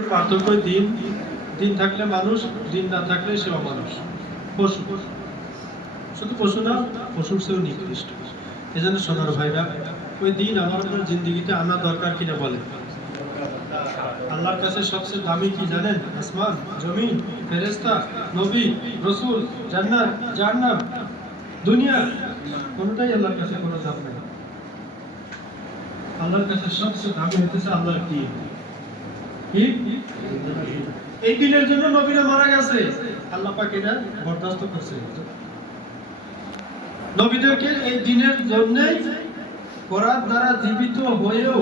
পার্থক্য দিন দিন থাকলে মানুষ, দিন না থাকলে সেও মানুষ পশু। শুধু পশু না, পশুর চেয়েও নিকৃষ্ট। এই সোনার ভাইরা, ওই দিন আমার আপনার জিন্দিগিতে আনা দরকার কিনা বলে আল্লাহর কাছে সবচেয়ে দামি কি জানেন? আসমান, জমিন ফেরেস্তা নবী, রসুল, জান্নাত, জাহান্নাম, দুনিয়া। কোনোটাই আল্লাহর কাছে কোনো দাম নেই। আল্লাহর কাছে সবচেয়ে দামি হতেছে আল্লাহর দিন। এই দিনের জন্য নবীরা মারা গেছে। আল্লাহ পাক এটা বরদাস্ত করছে। নবীদেরকে এই দিনের জন্যই করার দ্বারা জীবিত হয়েও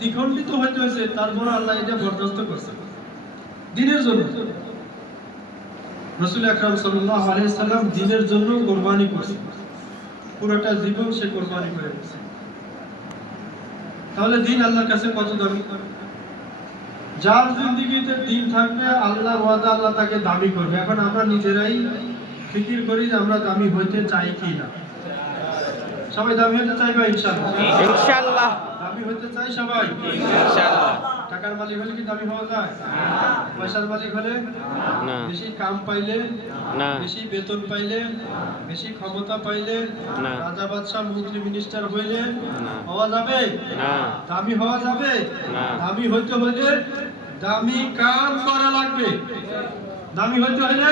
দ্বিখণ্ডিত হইতে হয়েছে তারপর আল্লাহ এটা বরদাস্ত করছে। দিনের জন্য। রসুল আকরাম সাল্লাল্লাহু আলাইহি সাল্লাম দিনের জন্য কোরবানি করছে। পুরোটা জীবন সে কোরবানি করে তাহলে দিন আল্লাহর কাছে কত দামি? যার জিন্দিগিতে দিন থাকবে আল্লাহ ওয়াদা আল্লাহ তাকে দামি করবে। এখন আমরা নিজেরাই ফিকির করি যে আমরা দামি হইতে চাই কি না সবাই দামি হইতে চাইবে ইনশাআল্লাহ? ইনশাআল্লাহ। দামি হতে চাই সবাই? টাকার মালিক হলে কি দামি হওয়া যায়? পয়সার মালিক হলে? না। বেশি কাম পাইলে? না। বেশি বেতন পাইলে? বেশি ক্ষমতা পাইলে? না। রাজা বাদশাহ মন্ত্রী মিনিস্টার হইলে? হওয়া যাবে? না। দামি হওয়া যাবে? না। দামি হইতে হইলে দামি কাম করা লাগবে। দামি হইতে হইলে?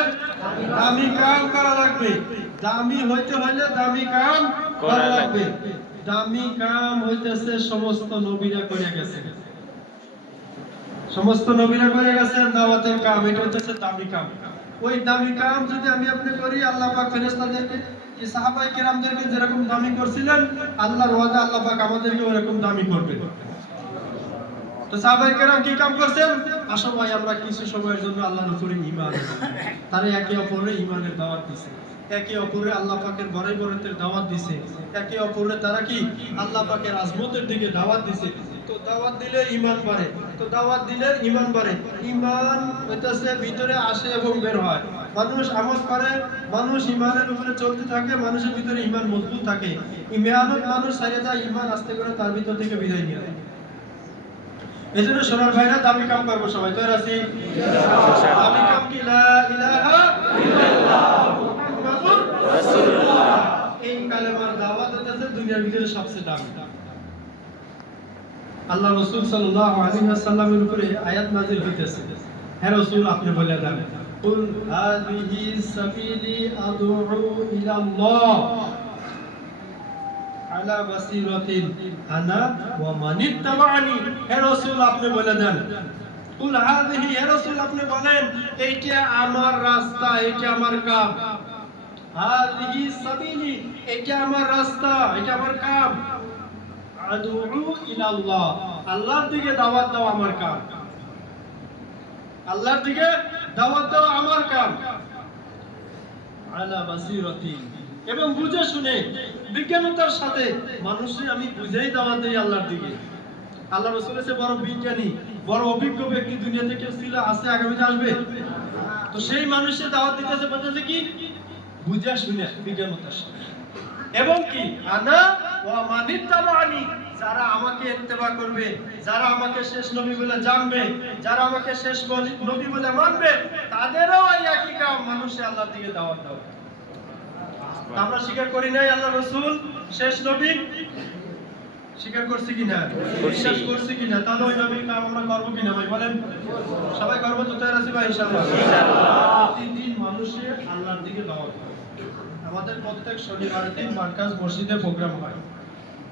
দামি কাম করা লাগবে। দামি হইতে হইলে দামি কাম করা করা লাগবে লাগবে। দামি কাম হইতেছে সমস্ত নবীরা করে গেছে। সমস্ত নবীরা করে গেছে দাওয়াতের কাম এটা হইতেছে দামি কাম। ওই দামি কাম যদি আমি আপনি করি আল্লাহ পাক ফেরেশতাদেরকে কি সাহাবায়ে কেরামদেরকে যেরকম দামি করছিলেন আল্লাহর ওয়াদা আল্লাহ পাক আমাদেরকে ওরকম দামি করবে তো সাহাবায়ে কেরাম কি কাম করছেন? আসো ভাই আমরা কিছু সময়ের জন্য আল্লাহর উপরে ঈমান। তারা একে অপরের ঈমানের দাওয়াত দিছে। একে অপরে আল্লাহ পাকের বড়াই বড়তের দাওয়াত দিছে। একে অপরে তারা কি? আল্লাহ পাকের আজমতের দিকে দাওয়াত দিছে। তো দাওয়াত দিলে ঈমান বাড়ে। তো দাওয়াত দিলে ঈমান বাড়ে। ঈমান হইতাছে ভিতরে আসে এবং বের হয়। মানুষ আমল করে মানুষ ঈমানের উপরে চলতে থাকে, মানুষের ভিতরে ঈমান মজবুত থাকে। ঈমানত মানুষ সাইরে যায়, ঈমান আস্তে করে তার ভিতর থেকে বিদায় নিয়ে এই জন্য সোনার ভাইরা দামি কাম করব সবাই। তো আছি? দামি কাম কি? লা মুহাম্মাদুর রাসূলুল্লাহ এই কালেমার দাওয়াত হচ্ছে দুনিয়ার ভিতরে সবচেয়ে দামি। আল্লাহ রাসূল সাল্লাল্লাহু আলাইহি ওয়াসাল্লামের উপরে আয়াত নাযিল হইতেছে। হে রাসূল, আপনি বলে দেন আপনি বলেন, এইটা আমার রাস্তা, এইটা আমার কাম। এবং বুঝে শুনে, বিজ্ঞানতার সাথে মানুষের আমি বুঝেই দাওয়াত দেই আল্লাহর দিকে। আল্লাহ রসুল এসে বড় বিজ্ঞানী, বড় অভিজ্ঞ ব্যক্তি, দুনিয়াতে কেউ ছিল, আছে, আগামীতে আসবে। তো সেই মানুষের দাওয়াত দিতেছে, বলতেছে কি? বুঝে শুনে বিজ্ঞানতার সাথে এবং কি? আনা ওয়া মানিত্তাবানি যারা আমাকে ইত্তেবা করবে যারা আমাকে শেষ নবী বলে জানবে যারা আমাকে শেষ নবী বলে মানবে তাদেরও এই একই কাম মানুষে আল্লাহর দিকে দাওয়াত দাও। আমরা স্বীকার করি নাই আল্লাহ রসুল শেষ নবী? স্বীকার করছি কিনা? বিশ্বাস করছি কিনা? তাহলে ওই নবীর কাম আমরা করব কিনা ভাই বলেন। সবাই করব তো তৈরি আছি ভাই ইনশাআল্লাহ। প্রতিদিন মানুষে আল্লাহর দিকে দাওয়াত আমাদের প্রত্যেক শনিবার দিন মার্কাজ মসজিদে প্রোগ্রাম হয়।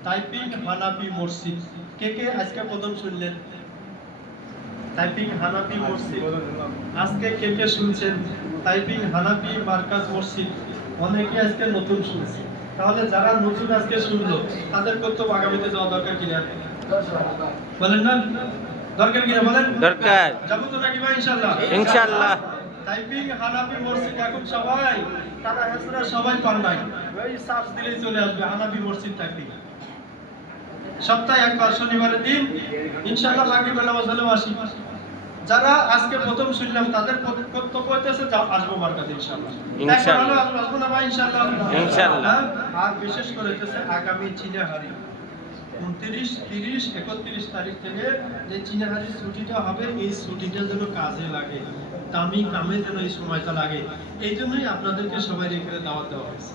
টাইপিং হানাপি মসজিদ। কে কে আজকে প্রথম শুনলেন? টাইপিং হানাপি মসজিদ। আজকে কে কে শুনছেন? টাইপিং হানাপি মার্কাজ মসজিদ। অনেকে আজকে নতুন শুনছে। তাহলে যারা নতুন আজকে শুনলো তাদের কর্তব্য আগামীতে যাওয়া দরকার কিনা? বলেন না? দরকার কিনা বলেন? দরকার। যাব তো নাকি ভাই ইনশাল্লাহ ইনশাআল্লাহ। মসজিদ এখন সবাই তারা হেসরা সবাই ওই সার্চ দিলেই চলে আসবে হানাফি মসজিদ সপ্তাহে একবার শনিবারের দিন ইনশাআল্লাহ নামাজ হলেও আসি। যারা আজকে প্রথম শুনলাম তাদের কর্তব্য হইতেছে আসব মার্কাতে ইনশাআল্লাহ। ইনশাআল্লাহ। আসব না ভাই ইনশাআল্লাহ? ইনশাআল্লাহ। আর বিশেষ করে হইতেছে আগামী চিনাহারি। উনত্রিশ তিরিশ একত্রিশ তারিখ থেকে যে চীনাহারির ছুটিটা হবে এই ছুটিটা যেন কাজে লাগে। দামি কামে যেন এই সময়টা লাগে। এই জন্যই আপনাদেরকে সবাই এখানে দাওয়াত দেওয়া হয়েছে।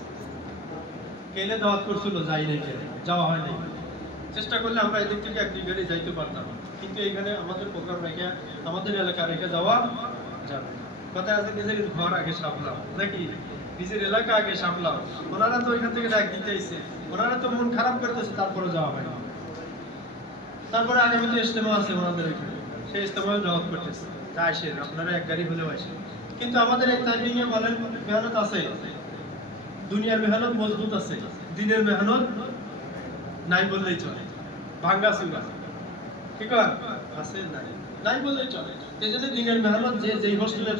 কেলে দাওয়াত করছিল, যাই নাই কেলে যাওয়া হয় নাই। চেষ্টা করলে আমরা এদিক থেকে এক দুই গাড়ি যাইতে পারতাম। কিন্তু এখানে আমাদের প্রোগ্রাম রেখে, আমাদের এলাকা রেখে যাওয়া যাবে কথা আছে, নিজের ঘর আগে সামলাও। নাকি? নিজের এলাকা আগে সামলাও। ওনারা তো ওইখান থেকে ডাক দিতে এসে ওনারা তো মন খারাপ করতেছে তারপরে যাওয়া হয়। তারপরে আগামীতে ইজতেমা আছে ওনাদের এখানে। সেই ইজতেমায় দাওয়াত করতেছে। তা আসেন আপনারা এক গাড়ি হলেও আসেন কিন্তু আমাদের বলেন, মেহনত আছে। দুনিয়ার মেহনত মজবুত আছে। দিনের মেহনত নাই বললেই চলে। ভাঙ্গা ঠিক আছে, নাই। বললেই চলে। এই জন্য দিনের মেহনত যে যেই হোস্টেলে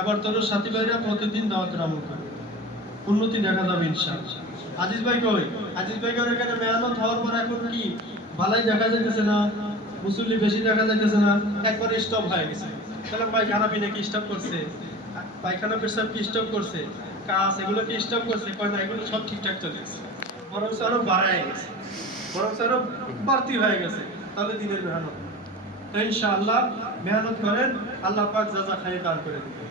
এবার তোর সাথী ভাইরা প্রতিদিন দাওয়াতের আমল করে। উন্নতি দেখা যাবে, ইনশাআল্লাহ। আজিজ ভাই কই? আজিজ ভাই এখানে মেহনত হওয়ার পর এখন কি? ভালাই দেখা যাইতেছে না, মুসল্লি বেশি দেখা যাইতেছে না, একবারে স্টপ হয়ে গেছে। তাহলে পায়খানা পিনে কি স্টপ করছে? পায়খানা পেশাব কি স্টপ করছে? কাজ এগুলো কি স্টপ করছে? কয় না, এগুলো সব ঠিকঠাক চলে গেছে। বরং আরও বাড়ায় গেছে। বরং আরও বাড়তি হয়ে গেছে। তাহলে দিনের মেহনত। তো ইনশাআল্লাহ মেহনত করেন, আল্লাহ পাক জাযা খায় দান করে দিবেন।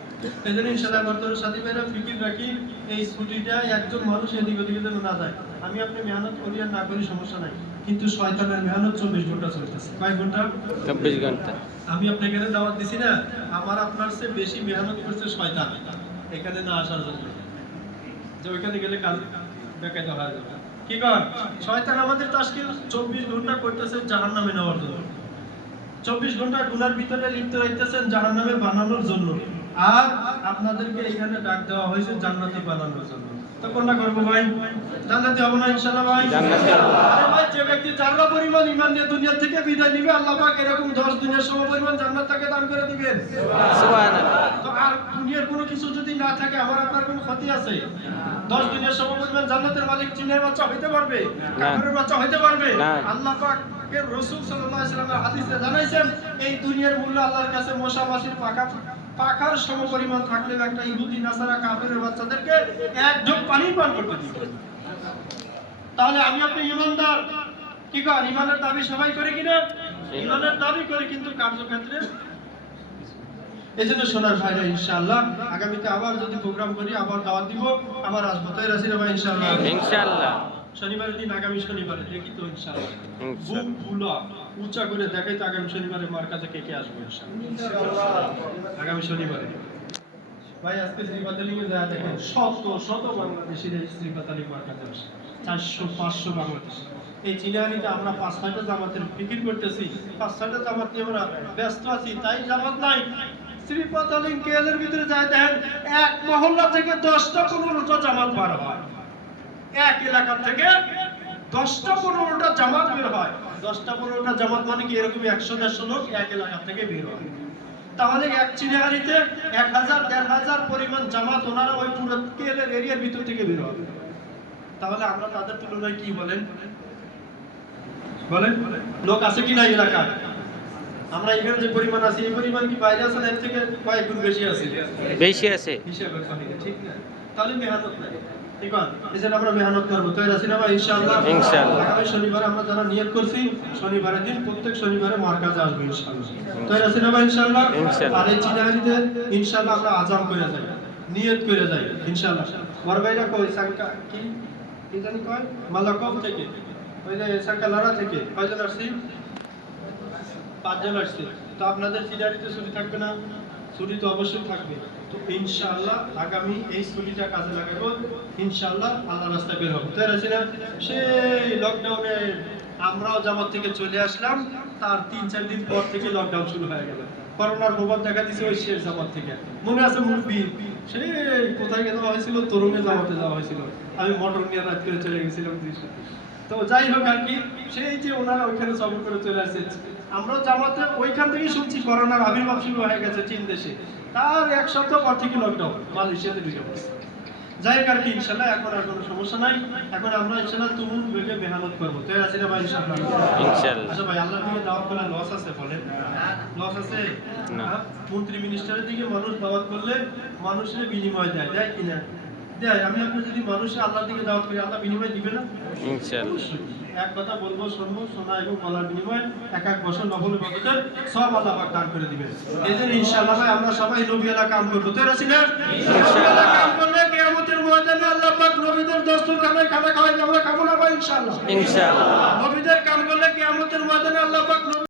এই জন্য ইনশাআল্লাহ তোর সাথী ভাইরা ফিকির রাখি, এই ছুটিটা একজন মানুষ এদিক ওদিকে যেন না যায়। আমি আপনি মেহনত করি আর না করি সমস্যা নাই। কিন্তু শয়তানের মেহনত চব্বিশ ঘণ্টা চলতেছে। কয় ঘণ্টা? চব্বিশ ঘণ্টা। আমি আপনাকে এখানে দাওয়াত দিছি না, আমার আপনার চেয়ে বেশি মেহনত করছে শয়তান, এখানে না আসার জন্য। যে ওইখানে গেলে কাল বেকায়দা হয়ে যাবে। কি কর? শয়তান আমাদের তাস্কিল চব্বিশ ঘণ্টা করতেছে জাহান নামে নেওয়ার জন্য। চব্বিশ ঘণ্টা গুনার ভিতরে লিপ্ত রাখতেছেন জাহান নামে বানানোর জন্য। আর আপনাদেরকে এখানে ডাক দেওয়া হয়েছে জান্নাতি বানানোর জন্য। তো কোনটা করব ভাই? জান্নাতি হব না ইনশাল্লাহ ভাই? জান্নাতি আরে ভাই যে ব্যক্তি জান্নাত পরিমাণ ইমান নিয়ে দুনিয়া থেকে বিদায় নিবে আল্লাহ পাক এরকম দশ দিনের সম জান্নাত তাকে দান করে দিবেন। সুবহানাল্লাহ। তো আর দুনিয়ার কোনো কিছু যদি না থাকে আমার আপনার কোনো ক্ষতি আছে? দশ দিনের সম পরিমাণ জান্নাতের মালিক চিনের বাচ্চা হইতে পারবে? কাফেরের বাচ্চা হইতে পারবে? আল্লাহ পাকের রাসূল ওয়াসাল্লামের হাদিসে জানাইছেন এই দুনিয়ার মূল্য আল্লাহর কাছে মশা মাছির পাকা পাখার সম পরিমাণ থাকলেও একটা ইহুদি, নাসারা, কাফেরের বাচ্চাদেরকে এক ঢোক পানি পান করতে দিবে। তাহলে আমি আপনি ইমানদার, কি কর? ইমানের দাবি সবাই করে কিনা ইমানের দাবি করে কিন্তু কার্যক্ষেত্রে। এই জন্য সোনার ভাইরা, ইনশাআল্লাহ, আগামীতে আবার যদি প্রোগ্রাম করি, আবার দাওয়াত দিব। আবার আসব তাই রাসির ভাই ইনশাআল্লাহ। ইনশাআল্লাহ। শনিবারের দিন আগামী শনিবারে দেখি তো ইনশাআল্লাহ। বুক ফুলা উঁচা করে দেখাই তো আগামী শনিবারে মার কাছে কে কে আসবে ইনশাআল্লাহ। আগামী শনিবারে। ভাই আজকে শ্রীপাতালিং এ যা দেখেন শত শত শ্রীপাতালিং মার কাছে আসে। চারশো পাঁচশো বাংলাদেশ। এই চিনাহারিতে আমরা পাঁচ ছয়টা জামাতের ফিকির করতেছি। পাঁচ ছয়টা জামাত নিয়ে আমরা ব্যস্ত আছি তাই জামাত নাই। শ্রীপাতালিং কেলের ভিতরে যায় দেখেন এক মহল্লা থেকে দশটা পনেরোটা জামাত বার হয়। এক এলাকা থেকে দশটা পনেরোটা জামাত বের হয়। দশটা পনেরোটা জামাত মানে কি? এরকম একশো দেড়শো লোক এক এলাকা থেকে বের হয়। তাহলে এক চিড়িয়াখানিতে এক হাজার দেড় হাজার পরিমাণ জামাত ওনারা ওই পুরো কেলের এরিয়ার ভিতর থেকে বের হবে। তাহলে আমরা তাদের তুলনায় কি বলেন? বলেন লোক আছে কি না এই এলাকায়? আমরা এখানে যে পরিমাণ আছি এই পরিমাণ কি বাইরে আছে এর থেকে কয়েক গুণ বেশি আছে? বেশি আছে। হিসেবে ঠিক না? তাহলে মেহনত নাই। ঠিক আছে এই আমরা মেহনত করব তো রাসিন ভাই ইনশাআল্লাহ। ইনশাআল্লাহ। আগামী শনিবারে আমরা যারা নিয়ত করছি শনিবারের দিন প্রত্যেক শনিবারে মার কাজে আসবে ইনশাআল্লাহ। তো রাসিন ভাই ইনশাআল্লাহ। ইনশাআল্লাহ। আর এই চিনাহারিতে ইনশাআল্লাহ আমরা আজাম করে যাই নিয়ত করে যাই ইনশাআল্লাহ। বড় ভাইরা কই সাংকা কি? কি জানি কয়? মালাকম থেকে। ওই যে সাংকা লড়া থেকে। কয়জন আসছি? পাঁচজন আসছে। তো আপনাদের সিডারিতে ছুটি থাকবে না? ছুটি তো অবশ্যই থাকবে। তো ইনশাআল্লাহ আগামী এই ছুটিটা কাজে লাগাবো। ইনশাআল্লাহ আল্লাহ রাস্তায় বের হব। তাই আছে না সেই লকডাউনে আমরাও জামাত থেকে চলে আসলাম। তার তিন, চার দিন পর থেকে লকডাউন শুরু হয়ে গেল। করোনার প্রভাব দেখা দিছে ওই শেষ জামাত থেকে। মনে আছে মুরব্বী, সেই কোথায় যাওয়া হয়েছিল? তরুণে জামাতে যাওয়া হয়েছিল। আমি মোটর নিয়ে রাত করে চলে গেছিলাম তো যাই হোক আর কি, সেই যে ওনারা ওইখানে সফর করে চলে আসছে। আমরা জামাতে ওইখান থেকেই শুনছি করোনার আবির্ভাব শুরু হয়ে গেছে চীন দেশে। তার এক সপ্তাহ পর থেকে লকডাউন মালয়েশিয়াতে ঢুকে পড়ছে যাই আর কি ইনশাল্লাহ এখন আর কোনো সমস্যা নাই। এখন আমরা ইনশাল্লাহ তুমুল বেগে মেহনত করব। তাই আছে না ভাই ইনশাল্লাহ। আচ্ছা ভাই আল্লাহ দিকে দাওয়াত করলে লস আছে বলেন। লস আছে? না। হ্যাঁ? মন্ত্রী মিনিস্টারের দিকে মানুষ দাওয়াত করলে মানুষের বিনিময় দেয় দেয় কিনা? দেয় আমি আপনি যদি মানুষে আল্লাহর দিকে দাওয়াত করি আল্লাহ বিনিময় দিবে না? এক কথা বলব শুনব শোনা এবং বলার বিনিময়ে এক এক বছর নফল ইবাদতের সব আল্লাহ পাক দান করে দিবেন। এই জন্য ইনশাআল্লাহ ভাই আমরা সবাই নবীওয়ালা কাম করব। তাই রাসি না? কাম করলে কিয়ামতের ময়দানে আল্লাহ পাক নবীদের দস্তরখানে খানা খাওয়াই আমরা খাব না ভাই ইনশাআল্লাহ। ইনশাল্লাহ নবীদের কাম করলে কিয়ামতের ময়দানে আল্লাহ পাক